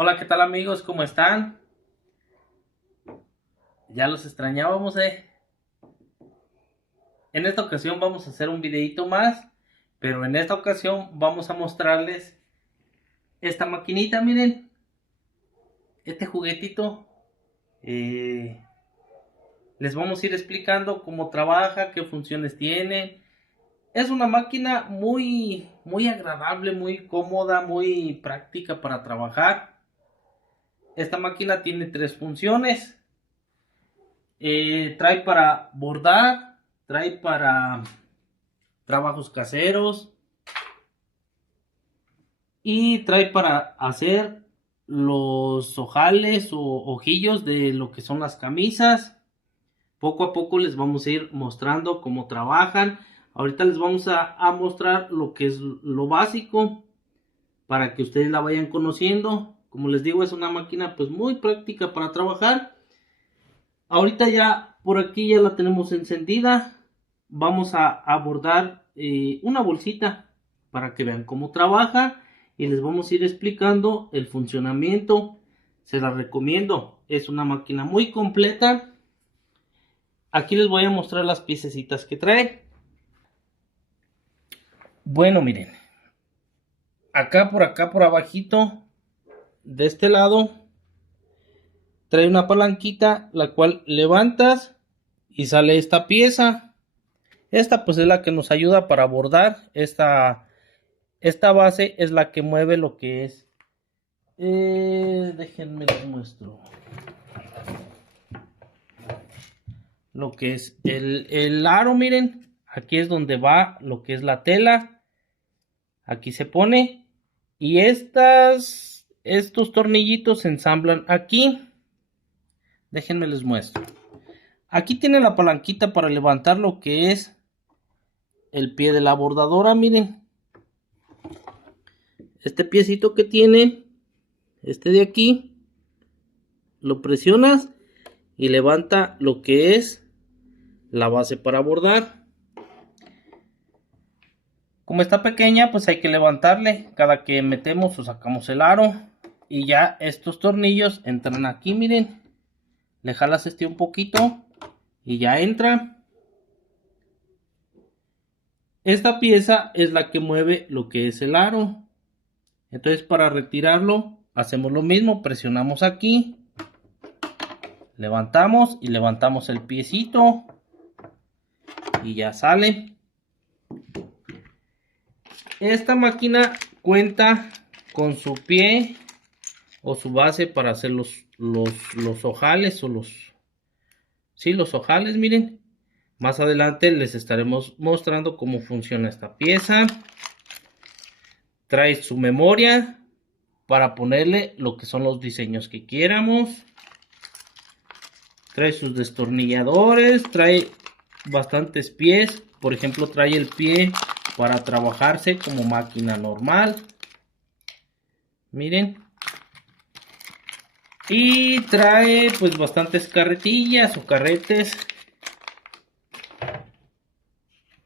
Hola, ¿qué tal amigos? ¿Cómo están? Ya los extrañábamos, En esta ocasión vamos a hacer un videito más, pero en esta ocasión vamos a mostrarles esta maquinita, miren, este juguetito. Eh, Les vamos a ir explicando cómo trabaja, qué funciones tiene. Es una máquina muy agradable, muy cómoda, muy práctica para trabajar. Esta máquina tiene tres funciones. Trae para bordar, trae para trabajos caseros y trae para hacer los ojales o ojillos de lo que son las camisas. Poco a poco les vamos a ir mostrando cómo trabajan. Ahorita les vamos a mostrar lo que es lo básico para que ustedes la vayan conociendo. Como les digo, es una máquina pues muy práctica para trabajar. Ahorita ya por aquí ya la tenemos encendida. Vamos a abordar una bolsita para que vean cómo trabaja y les vamos a ir explicando el funcionamiento. Se la recomiendo. Es una máquina muy completa. Aquí les voy a mostrar las piececitas que trae. Bueno, miren. Acá por abajito de este lado trae una palanquita la cual levantas y sale esta pieza. Esta pues es la que nos ayuda para bordar. Esta base es la que mueve lo que es. Déjenme les muestro. Lo que es el aro, miren. Aquí es donde va lo que es la tela. Aquí se pone. Y estos tornillitos se ensamblan aquí. Déjenme les muestro. Aquí tiene la palanquita para levantar lo que es el pie de la bordadora, miren. Este piecito que tiene, este de aquí, lo presionas y levanta lo que es la base para bordar. Como está pequeña, pues hay que levantarle cada que metemos o sacamos el aro. Y ya estos tornillos entran aquí, miren. Le jalas un poquito y ya entra. Esta pieza es la que mueve lo que es el aro. Entonces para retirarlo hacemos lo mismo, presionamos aquí, levantamos y levantamos el piecito y ya sale. Esta máquina cuenta con su pie o su base para hacer los ojales o los ojales, miren. Más adelante les estaremos mostrando cómo funciona esta pieza. Trae su memoria para ponerle lo que son los diseños que quieramos. Trae sus destornilladores, trae bastantes pies. Por ejemplo, trae el pie para trabajarse como máquina normal. Miren. Y trae pues bastantes carretillas o carretes.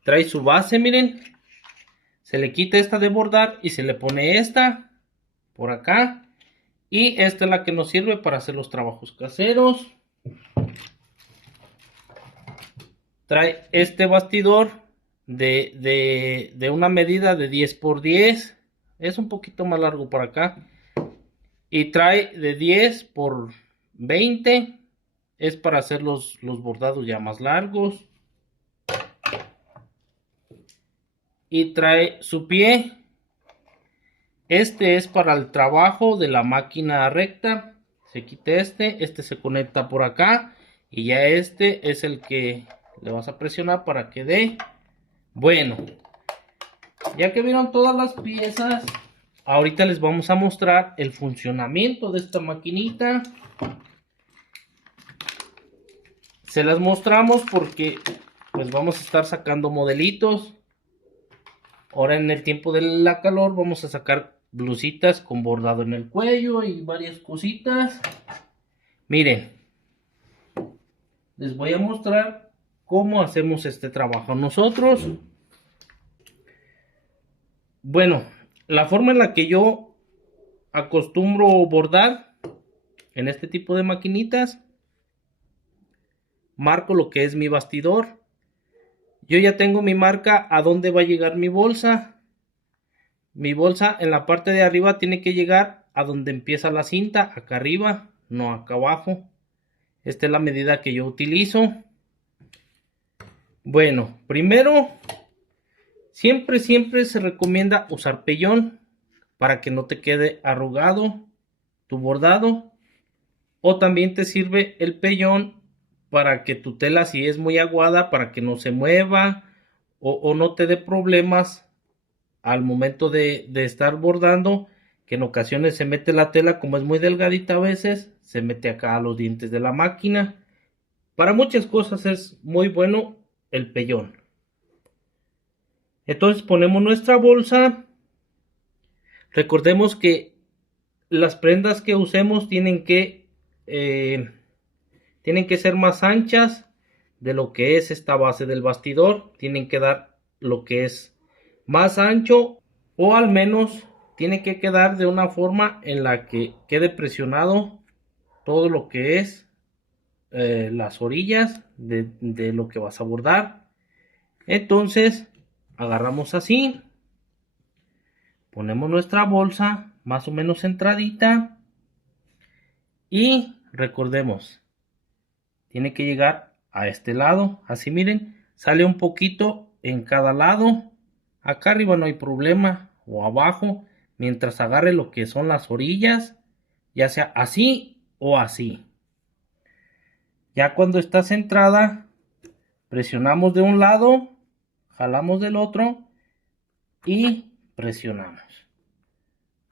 Trae su base, miren. Se le quita esta de bordar y se le pone esta por acá. Y esta es la que nos sirve para hacer los trabajos caseros. Trae este bastidor de una medida de 10 por 10. Es un poquito más largo por acá. Y trae de 10 por 20. Es para hacer los bordados ya más largos. Y trae su pie. Este es para el trabajo de la máquina recta. Se quita este se conecta por acá. Y ya este es el que le vas a presionar para que dé. Bueno, ya que vieron todas las piezas, ahorita les vamos a mostrar el funcionamiento de esta maquinita. Se las mostramos porque pues vamos a estar sacando modelitos. Ahora en el tiempo de la calor vamos a sacar blusitas con bordado en el cuello y varias cositas. Miren, les voy a mostrar cómo hacemos este trabajo nosotros. Bueno, la forma en la que yo acostumbro bordar en este tipo de maquinitas. Marco lo que es mi bastidor. Yo ya tengo mi marca a dónde va a llegar mi bolsa. Mi bolsa en la parte de arriba tiene que llegar a donde empieza la cinta, acá arriba, no acá abajo. Esta es la medida que yo utilizo. Bueno, primero, siempre se recomienda usar pellón para que no te quede arrugado tu bordado. O también te sirve el pellón para que tu tela, si es muy aguada, para que no se mueva o no te dé problemas al momento de estar bordando, que en ocasiones se mete la tela, como es muy delgadita a veces, se mete acá a los dientes de la máquina. Para muchas cosas es muy bueno el pellón. Entonces ponemos nuestra bolsa. Recordemos que las prendas que usemos tienen que ser más anchas de lo que es esta base del bastidor. Tienen que dar lo que es más ancho, o al menos tiene que quedar de una forma en la que quede presionado todo lo que es las orillas de lo que vas a bordar. Entonces agarramos así, ponemos nuestra bolsa más o menos centradita y recordemos, tiene que llegar a este lado, así miren, sale un poquito en cada lado. Acá arriba no hay problema, o abajo, mientras agarre lo que son las orillas, ya sea así o así. Ya cuando está centrada, presionamos de un lado, jalamos del otro y presionamos.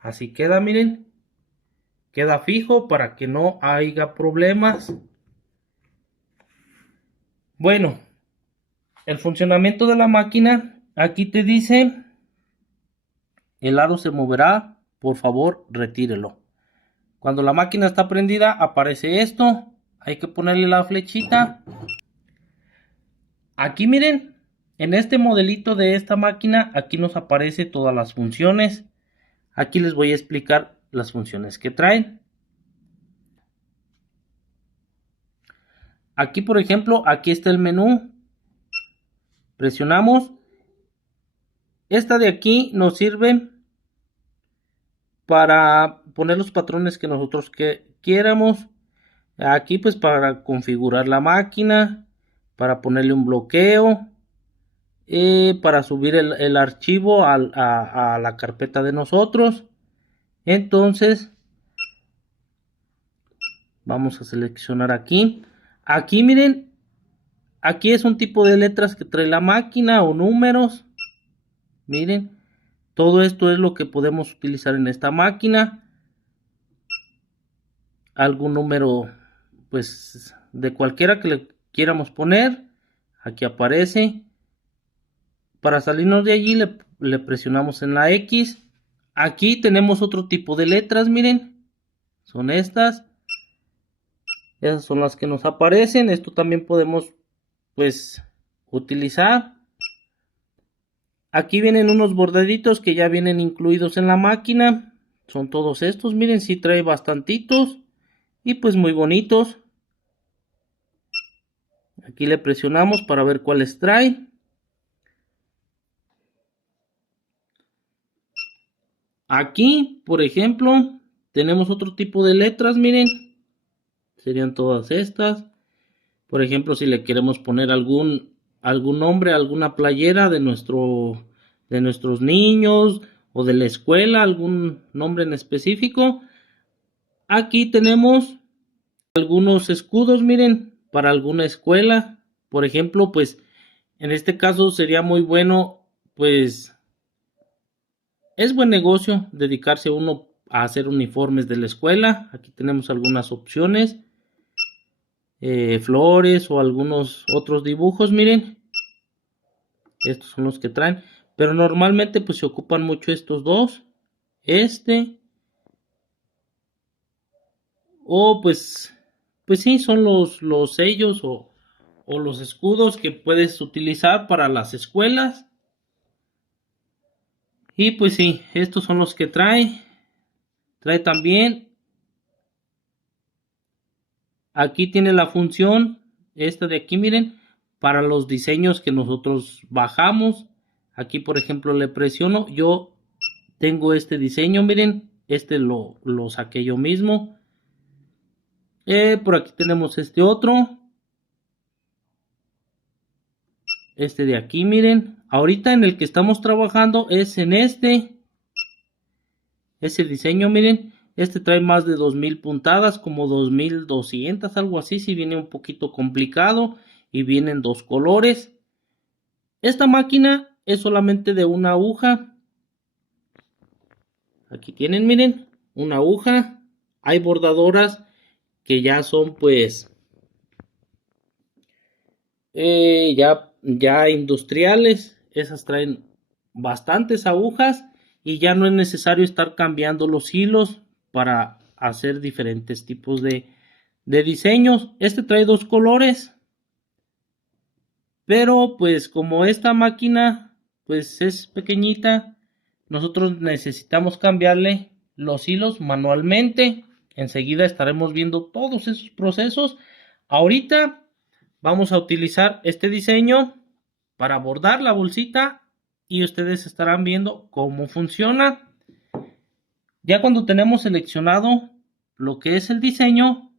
Así queda, miren, queda fijo para que no haya problemas. Bueno, el funcionamiento de la máquina, aquí te dice, el aro se moverá, por favor retírelo. Cuando la máquina está prendida aparece esto, hay que ponerle la flechita. Aquí miren, en este modelito de esta máquina, aquí nos aparece todas las funciones. Aquí les voy a explicar las funciones que traen. Aquí por ejemplo, aquí está el menú. Presionamos. Esta de aquí nos sirve para poner los patrones que nosotros quieramos. Aquí pues para configurar la máquina, para ponerle un bloqueo, para subir el archivo a la carpeta de nosotros. Entonces vamos a seleccionar aquí. Aquí miren, aquí es un tipo de letras que trae la máquina o números. Miren, todo esto es lo que podemos utilizar en esta máquina. Algún número pues de cualquiera que le quieramos poner, aquí aparece. Para salirnos de allí le presionamos en la X. Aquí tenemos otro tipo de letras, miren, son estas. Esas son las que nos aparecen. Esto también podemos pues utilizar. Aquí vienen unos bordaditos que ya vienen incluidos en la máquina. Son todos estos, miren, sí trae bastantitos y pues muy bonitos. Aquí le presionamos para ver cuáles trae. Aquí, por ejemplo, tenemos otro tipo de letras, miren. Serían todas estas. Por ejemplo, si le queremos poner algún nombre, alguna playera de nuestros niños o de la escuela, algún nombre en específico. Aquí tenemos algunos escudos, miren, para alguna escuela. Por ejemplo, pues en este caso sería muy bueno, pues es buen negocio dedicarse uno a hacer uniformes de la escuela. Aquí tenemos algunas opciones. Flores o algunos otros dibujos, miren. Estos son los que traen. Pero normalmente pues se ocupan mucho estos dos. O pues sí, son los sellos o los escudos que puedes utilizar para las escuelas. Y pues sí, estos son los que trae. Trae también, aquí tiene la función, esta de aquí, miren, para los diseños que nosotros bajamos. Aquí, por ejemplo, le presiono, yo tengo este diseño, miren, este lo saqué yo mismo. Por aquí tenemos este otro. Este de aquí, miren. Ahorita en el que estamos trabajando es en este. Ese diseño, miren. Este trae más de 2000 puntadas, como 2200, algo así. Si viene un poquito complicado. Y vienen dos colores. Esta máquina es solamente de una aguja. Aquí tienen, miren, una aguja. Hay bordadoras que ya son pues ya industriales. Esas traen bastantes agujas y ya no es necesario estar cambiando los hilos para hacer diferentes tipos de diseños. Este trae dos colores, pero pues como esta máquina pues es pequeñita, nosotros necesitamos cambiarle los hilos manualmente. Enseguida estaremos viendo todos esos procesos. Ahorita vamos a utilizar este diseño para bordar la bolsita y ustedes estarán viendo cómo funciona. Ya cuando tenemos seleccionado lo que es el diseño,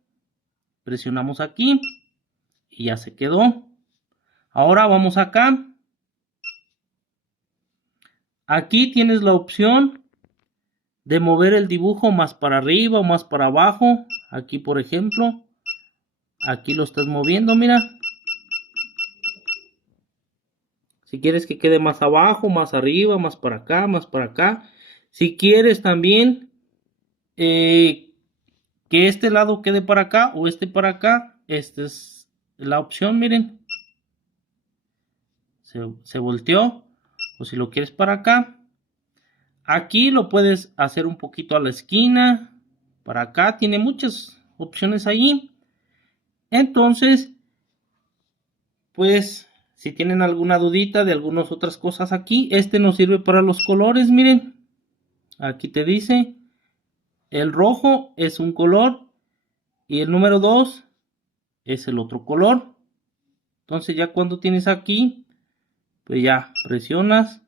presionamos aquí y ya se quedó. Ahora vamos acá. Aquí tienes la opción de mover el dibujo más para arriba o más para abajo. Aquí, por ejemplo, aquí lo estás moviendo, mira. Si quieres que quede más abajo, más arriba, más para acá, más para acá. Si quieres también que este lado quede para acá o este para acá, esta es la opción, miren. Se volteó. O si lo quieres para acá. Aquí lo puedes hacer un poquito a la esquina. Para acá tiene muchas opciones allí. Entonces, pues si tienen alguna dudita de algunas otras cosas aquí, este nos sirve para los colores, miren. Aquí te dice, el rojo es un color y el número 2 es el otro color. Entonces ya cuando tienes aquí, pues ya presionas.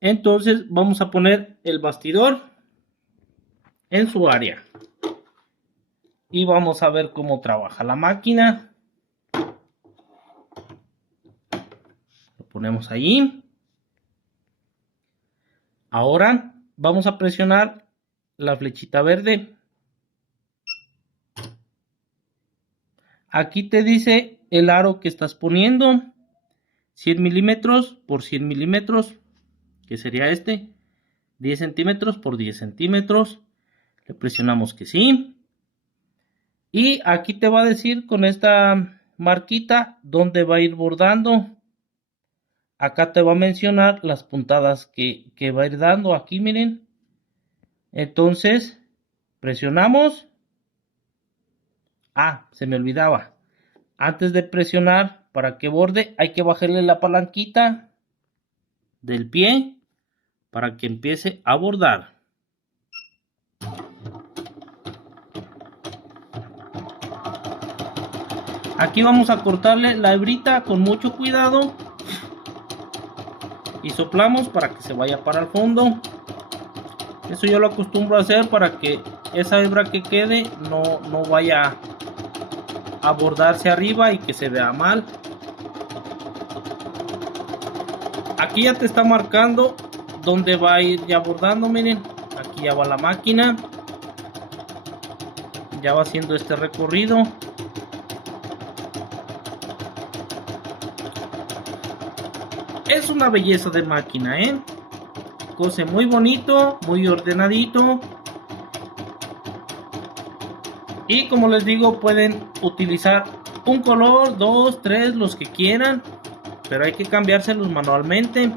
Entonces vamos a poner el bastidor en su área. Y vamos a ver cómo trabaja la máquina. Lo ponemos allí. Ahora vamos a presionar la flechita verde. Aquí te dice el aro que estás poniendo. 100 milímetros por 100 milímetros. Que sería este. 10 centímetros por 10 centímetros. Le presionamos que sí. Y aquí te va a decir con esta marquita dónde va a ir bordando. Acá te va a mencionar las puntadas que va a ir dando. Aquí miren. Entonces presionamos. Ah, se me olvidaba. Antes de presionar para que borde hay que bajarle la palanquita del pie para que empiece a bordar. Aquí vamos a cortarle la hebrita con mucho cuidado y soplamos para que se vaya para el fondo. Eso yo lo acostumbro a hacer para que esa hebra que quede no vaya a bordarse arriba y que se vea mal. Aquí ya te está marcando dónde va a ir ya bordando, miren. Aquí ya va la máquina. Ya va haciendo este recorrido. Es una belleza de máquina, cose muy bonito, muy ordenadito. Y como les digo, pueden utilizar un color, 2, 3, los que quieran, pero hay que cambiárselos manualmente.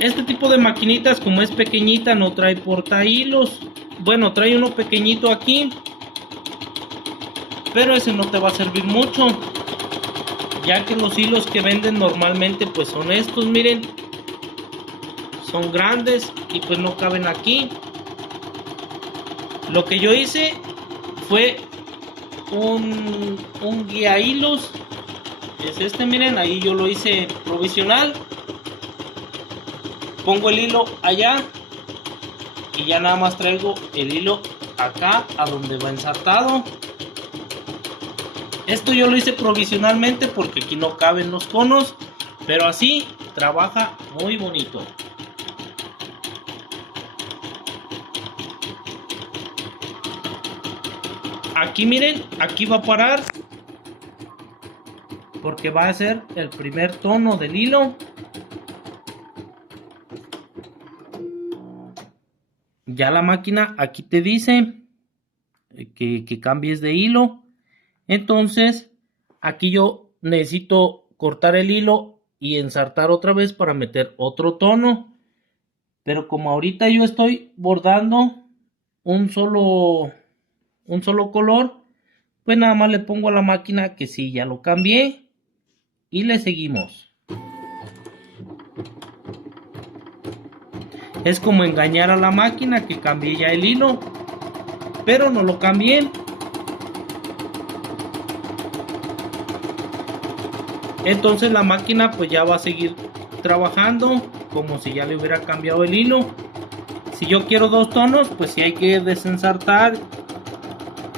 Este tipo de maquinitas, como es pequeñita, no trae porta hilos. Bueno, trae uno pequeñito aquí, pero ese no te va a servir mucho, ya que los hilos que venden normalmente pues son estos, miren. son grandes y pues no caben aquí. Lo que yo hice fue un guía hilos. Es este, miren, ahí yo lo hice provisional. Pongo el hilo allá y ya nada más traigo el hilo acá a donde va ensartado. Esto yo lo hice provisionalmente porque aquí no caben los conos, pero así trabaja muy bonito. Aquí miren, aquí va a parar porque va a ser el primer tono del hilo. Ya la máquina aquí te dice que cambies de hilo. Entonces aquí yo necesito cortar el hilo y ensartar otra vez para meter otro tono. Pero como ahorita yo estoy bordando un solo color, pues nada más le pongo a la máquina que sí, ya lo cambié y le seguimos. Es como engañar a la máquina que cambié ya el hilo, pero no lo cambié. Entonces la máquina pues ya va a seguir trabajando como si ya le hubiera cambiado el hilo. Si yo quiero dos tonos, pues sí hay que desensartar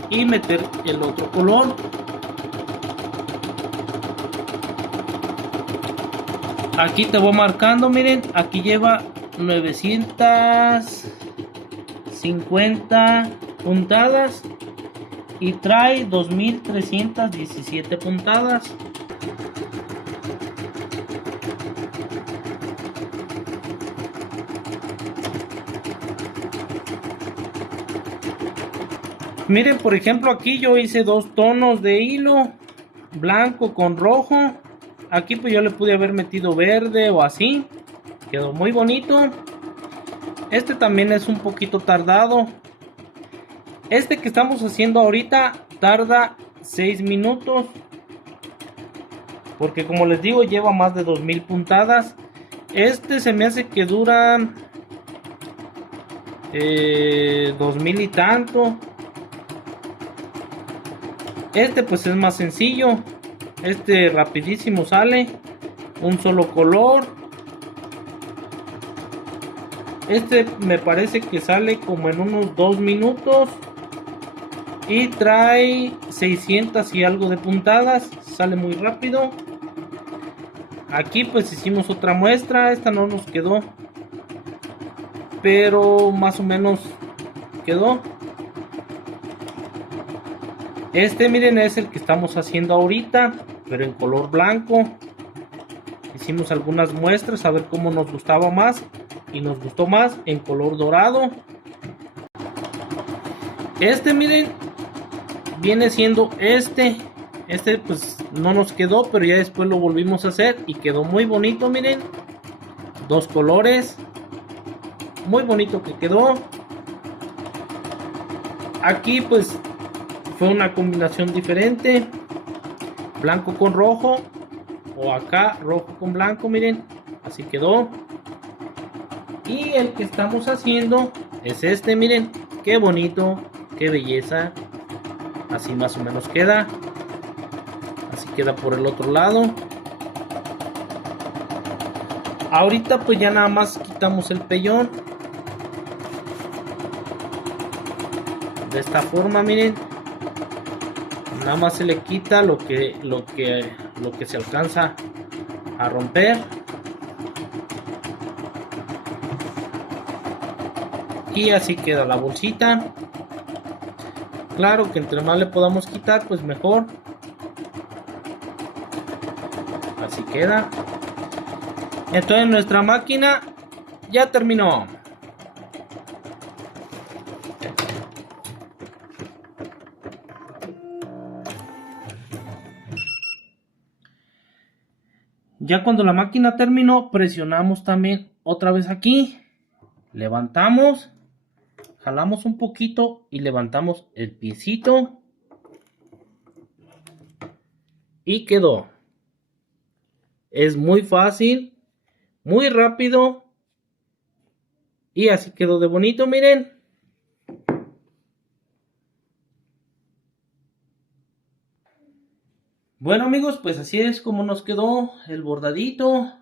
y meter el otro color. Aquí te voy marcando, miren, aquí lleva 950 puntadas y trae 2317 puntadas. Miren, por ejemplo, aquí yo hice dos tonos de hilo, blanco con rojo. Aquí pues yo le pude haber metido verde o así. Quedó muy bonito. Este también es un poquito tardado. Este que estamos haciendo ahorita tarda 6 minutos. Porque como les digo, lleva más de 2000 puntadas. Este se me hace que dura 2000 y tanto. Este pues es más sencillo. Este rapidísimo sale. Un solo color. Este me parece que sale como en unos 2 minutos. Y trae 600 y algo de puntadas. Sale muy rápido. Aquí pues hicimos otra muestra. Esta no nos quedó, pero más o menos quedó. Este miren es el que estamos haciendo ahorita, pero en color blanco. Hicimos algunas muestras a ver cómo nos gustaba más, y nos gustó más en color dorado. Este miren viene siendo este pues no nos quedó, pero ya después lo volvimos a hacer y quedó muy bonito. Miren, dos colores, muy bonito que quedó. Aquí pues fue una combinación diferente, blanco con rojo, o acá rojo con blanco. Miren, así quedó. Y el que estamos haciendo es este, miren, qué bonito, qué belleza. Así más o menos queda. Así queda por el otro lado. Ahorita pues ya nada más quitamos el pellón. De esta forma, miren. Nada más se le quita lo que se alcanza a romper. Y así queda la bolsita. Claro que entre más le podamos quitar, pues mejor. Así queda. Entonces nuestra máquina ya terminó. Ya cuando la máquina terminó, presionamos también otra vez aquí. Levantamos. Jalamos un poquito y levantamos el piecito. Y quedó. Es muy fácil, muy rápido Y así quedó de bonito, miren. Bueno amigos, pues así es como nos quedó el bordadito.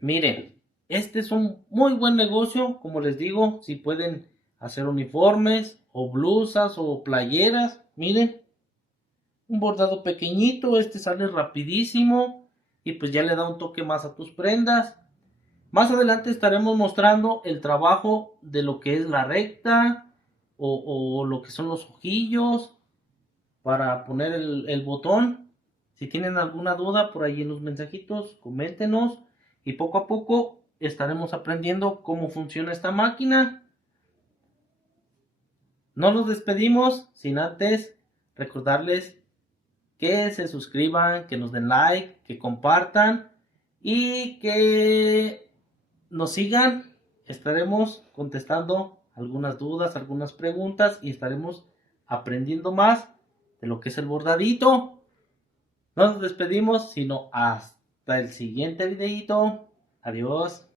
Miren, este es un muy buen negocio, como les digo, si pueden hacer uniformes o blusas o playeras, miren, un bordado pequeñito, este sale rapidísimo y pues ya le da un toque más a tus prendas. Más adelante estaremos mostrando el trabajo de lo que es la recta o lo que son los ojillos para poner el botón. Si tienen alguna duda por ahí en los mensajitos, coméntenos y poco a poco estaremos aprendiendo cómo funciona esta máquina. No nos despedimos sin antes recordarles que se suscriban, que nos den like, que compartan y que nos sigan. Estaremos contestando algunas dudas, algunas preguntas y estaremos aprendiendo más de lo que es el bordadito. No nos despedimos, sino hasta el siguiente videito. Adiós.